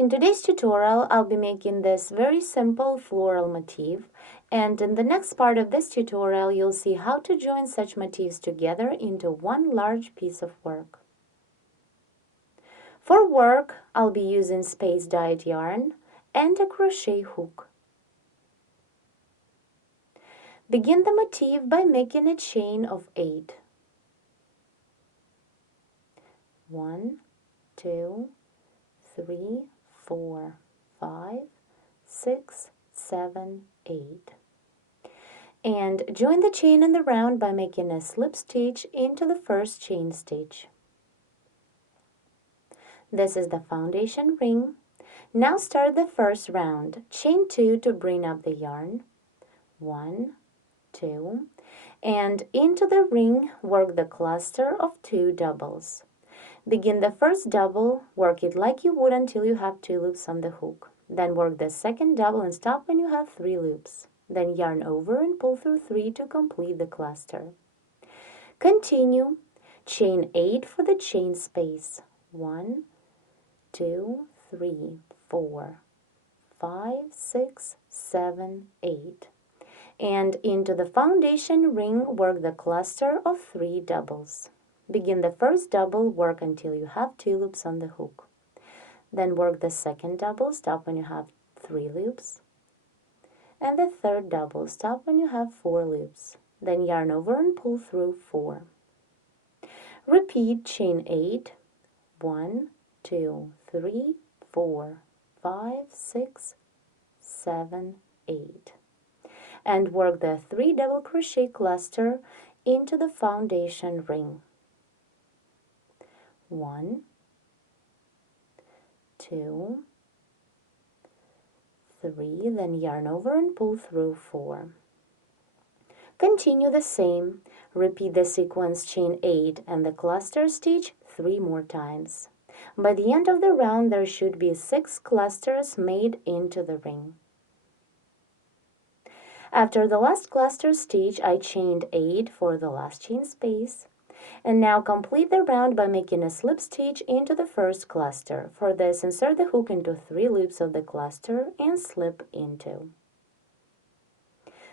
In today's tutorial, I'll be making this very simple floral motif, and in the next part of this tutorial, you'll see how to join such motifs together into one large piece of work. For work, I'll be using space dyed yarn and a crochet hook. Begin the motif by making a chain of 8. 1, 2, 3, 4, 5, 6, 7, 8. And join the chain in the round by making a slip stitch into the first chain stitch. This is the foundation ring. Now start the first round. Chain 2 to bring up the yarn. 1, 2, and into the ring work the cluster of 2 doubles. Begin the first double, work it like you would until you have 2 loops on the hook. Then work the second double and stop when you have 3 loops. Then yarn over and pull through 3 to complete the cluster. Continue. Chain 8 for the chain space. 1, 2, 3, 4, 5, 6, 7, 8. And into the foundation ring work the cluster of 3 doubles. Begin the first double, work until you have 2 loops on the hook. Then work the second double, stop when you have 3 loops. And the third double, stop when you have 4 loops. Then yarn over and pull through 4. Repeat chain 8, 1, 2, 3, 4, 5, 6, 7, 8. And work the 3 double crochet cluster into the foundation ring. 1, 2, 3, then yarn over and pull through 4. Continue the same. Repeat the sequence chain 8 and the cluster stitch 3 more times. By the end of the round, there should be 6 clusters made into the ring. After the last cluster stitch, I chained 8 for the last chain space. And now complete the round by making a slip stitch into the first cluster. For this, insert the hook into 3 loops of the cluster and slip into.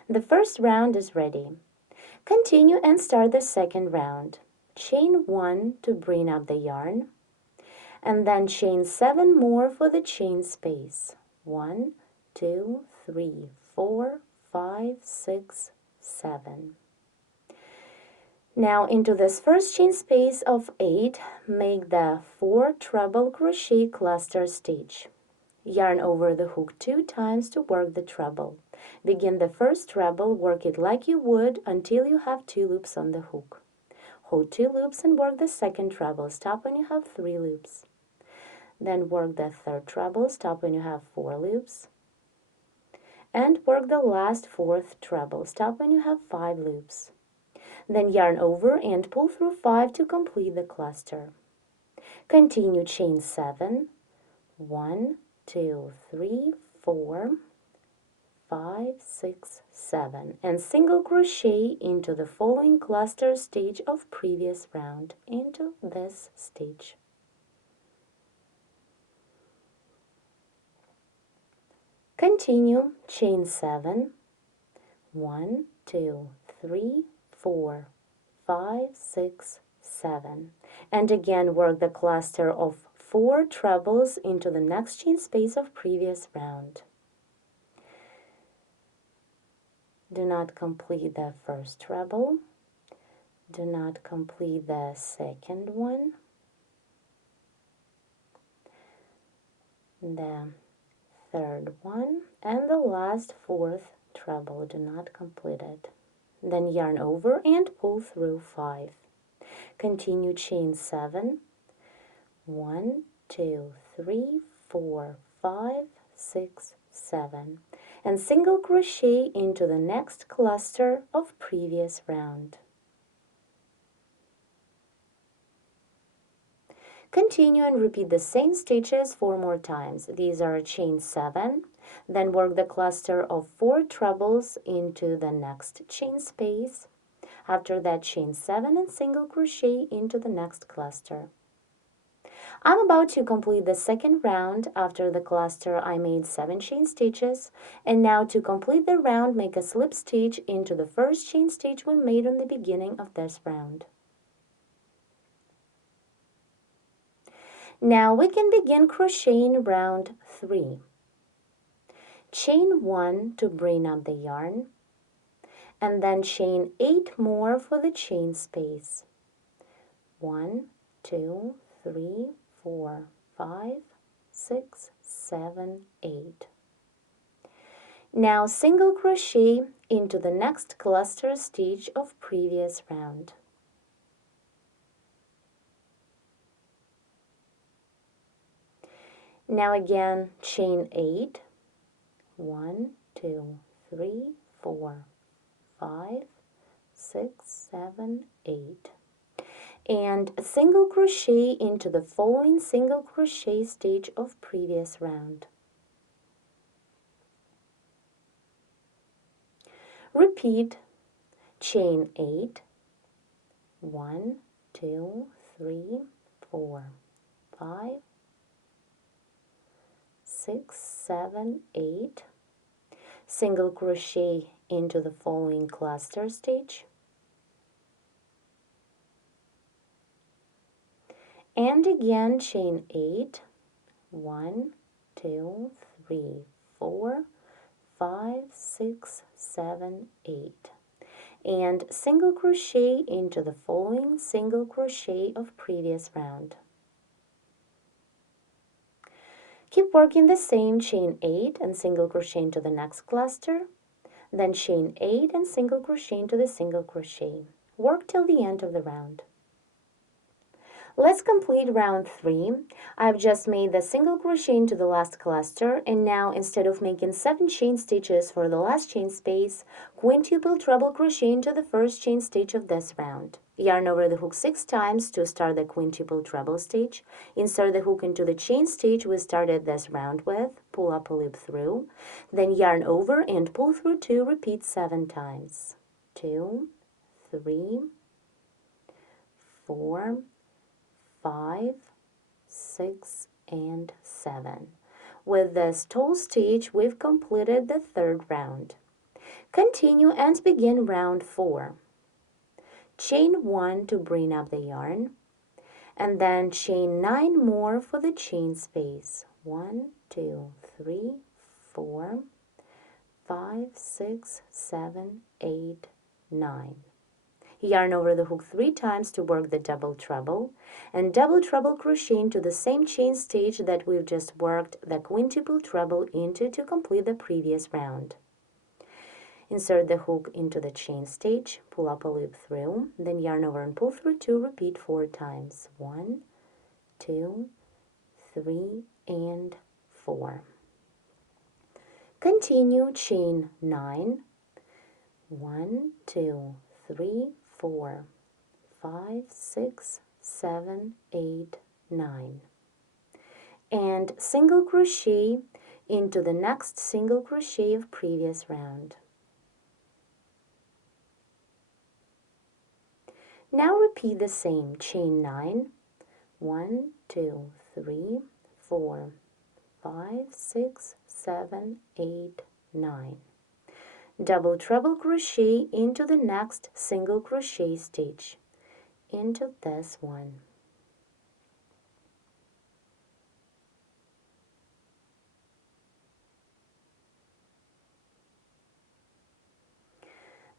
The first round is ready. Continue and start the second round. Chain 1 to bring up the yarn, and then chain 7 more for the chain space. 1, 2, 3, 4, 5, 6, 7. Now into this first chain space of 8, make the 4 treble crochet cluster stitch. Yarn over the hook 2 times to work the treble. Begin the first treble, work it like you would until you have 2 loops on the hook. Hold 2 loops and work the second treble, stop when you have 3 loops. Then work the third treble, stop when you have 4 loops. And work the last 4th treble, stop when you have 5 loops. Then yarn over and pull through 5 to complete the cluster. Continue chain 7, 1, 2, 3, 4, 5, 6, 7, and single crochet into the following cluster stitch of previous round into this stitch. Continue chain 7, 1, 2, 3, 4, 5, 6, 7, and again work the cluster of 4 trebles into the next chain space of previous round. Do not complete the first treble. Do not complete the second one. The third one and the last 4th treble. Do not complete it. Then yarn over and pull through 5. Continue chain 7, 1, 2, 3, 4, 5, 6, 7, and single crochet into the next cluster of previous round. Continue and repeat the same stitches 4 more times. These are chain 7, then work the cluster of 4 trebles into the next chain space. After that, chain 7 and single crochet into the next cluster. I'm about to complete the second round. After the cluster, I made 7 chain stitches, and now to complete the round, make a slip stitch into the first chain stitch we made on the beginning of this round. Now we can begin crocheting round 3. Chain 1 to bring up the yarn, and then chain 8 more for the chain space. 1, 2, 3, 4, 5, 6, 7, 8. Now single crochet into the next cluster stitch of previous round. Now again chain 8. 1, 2, 3, 4, 5, 6, 7, 8. And single crochet into the following single crochet stitch of previous round. Repeat chain 8, 1, 2, 3, 4, 5, 6, 7, 8. Single crochet into the following cluster stitch. And again chain 8, 1, 2, 3, 4, 5, 6, 7, 8. And single crochet into the following single crochet of previous round. Keep working the same chain 8 and single crochet into the next cluster, then chain 8 and single crochet into the single crochet. Work till the end of the round. Let's complete round 3. I've just made the single crochet into the last cluster, and now instead of making 7 chain stitches for the last chain space, quintuple treble crochet into the first chain stitch of this round. Yarn over the hook 6 times to start the quintuple treble stitch. Insert the hook into the chain stitch we started this round with, pull up a loop through, then yarn over and pull through 2, repeat 7 times. 2, 3, 4, 5, 6, and 7. With this toe stitch, we've completed the third round. Continue and begin round 4. Chain 1 to bring up the yarn, and then chain 9 more for the chain space. 1, 2, 3, 4, 5, 6, 7, 8, 9. Yarn over the hook 3 times to work the double treble, and double treble crochet into the same chain stitch that we've just worked the quintuple treble into to complete the previous round. Insert the hook into the chain stitch, pull up a loop through, then yarn over and pull through 2, repeat 4 times. 1, 2, 3, and 4. Continue chain 9. 1, 2, 3, 4, 5, 6, 7, 8, 9. And single crochet into the next single crochet of previous round. Now repeat the same. Chain 9, 1, 2, 3, 4, 5, 6, 7, 8, 9. Double treble crochet into the next single crochet stitch, into this one.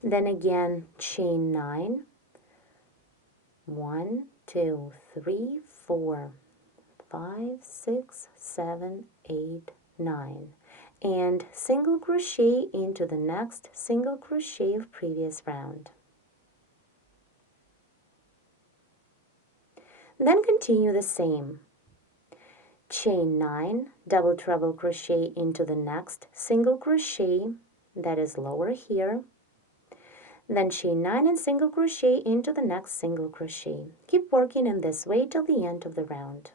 Then again chain 9, 1, 2, 3, 4, 5, 6, 7, 8, 9. And single crochet into the next single crochet of previous round. Then continue the same. Chain 9, double treble crochet into the next single crochet that is lower here. Then chain 9 and single crochet into the next single crochet. Keep working in this way till the end of the round.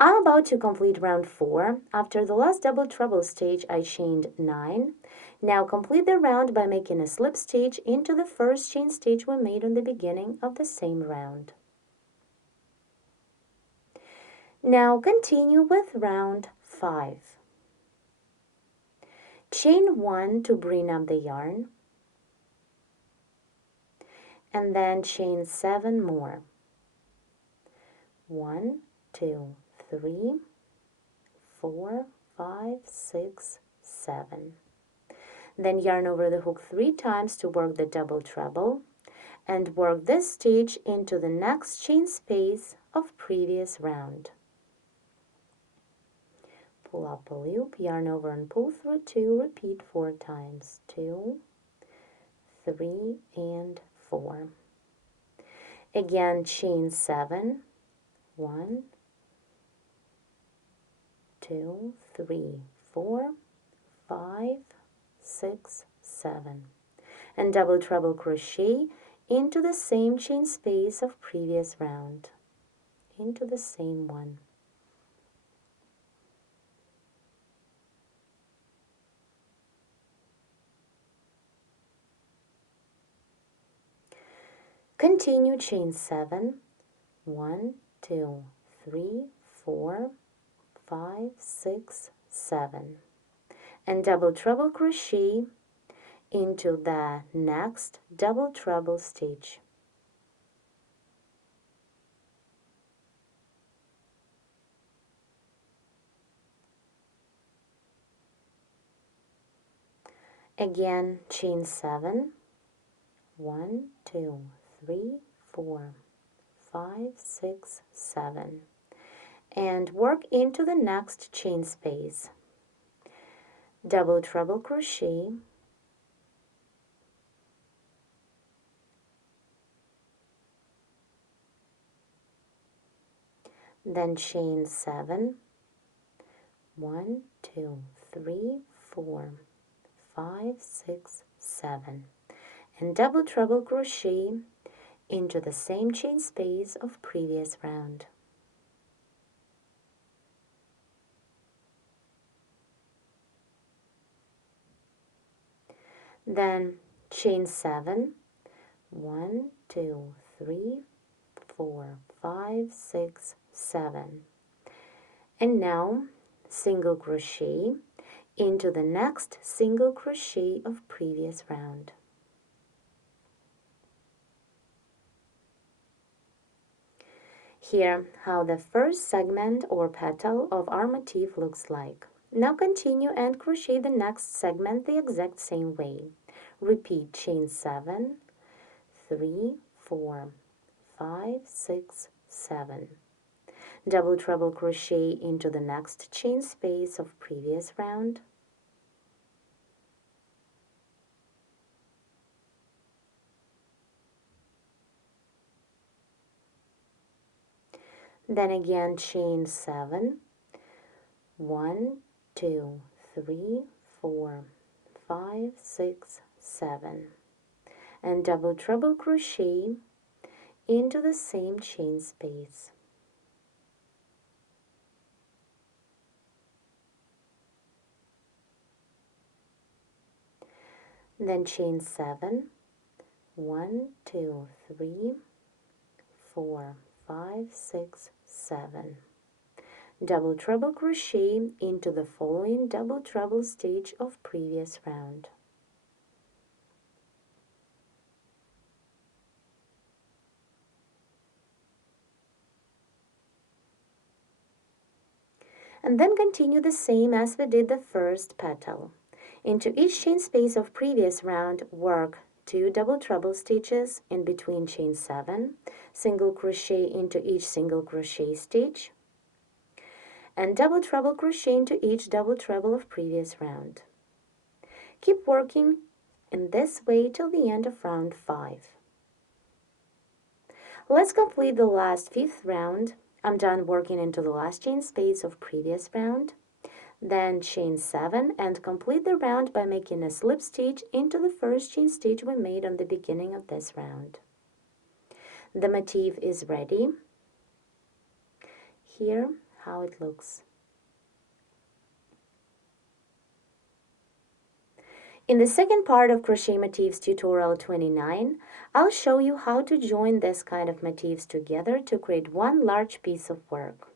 I'm about to complete round 4. After the last double treble stitch, I chained 9. Now complete the round by making a slip stitch into the first chain stitch we made on the beginning of the same round. Now continue with round 5. Chain 1 to bring up the yarn, and then chain 7 more. 1, 2, 3, 4, 5, 6, 7. Then yarn over the hook 3 times to work the double treble, and work this stitch into the next chain space of previous round. Pull up a loop, yarn over and pull through 2, repeat 4 times. 2, 3, and 4. Again, chain 7. 1, 2, 3, 4, 5, 6, 7. And double treble crochet into the same chain space of previous round, into the same one. Continue chain 7, 1, 2, 3, 4, 5, 6, 7, and double treble crochet into the next double treble stitch. Again, chain 7, 1, 2, 3, 4, 5, 6, 7, and work into the next chain space. Double treble crochet, then chain 7, 1, 2, 3, 4, 5, 6, 7, and double treble crochet into the same chain space of previous round. Then chain 7, 1, 2, 3, 4, 5, 6, 7, and now single crochet into the next single crochet of previous round. Here how the first segment or petal of our motif looks like. Now continue and crochet the next segment the exact same way. Repeat chain 7, 3, 4, 5, 6, 7. Double treble crochet into the next chain space of previous round. Then again chain 7, 1, 2, 3, 4, 5, 6, 7, and double treble crochet into the same chain space. Then chain 7, 1, 2, 3, 4, 5, 6, 7. Double treble crochet into the following double treble stitch of previous round. And then continue the same as we did the first petal. Into each chain space of previous round, work 2 double treble stitches in between chain 7, single crochet into each single crochet stitch, and double treble crochet into each double treble of previous round. Keep working in this way till the end of round 5. Let's complete the last 5th round. I'm done working into the last chain space of previous round. Then chain 7 and complete the round by making a slip stitch into the first chain stitch we made on the beginning of this round. The motif is ready. Here how it looks. In the second part of Crochet Motifs tutorial 29, I'll show you how to join this kind of motifs together to create one large piece of work.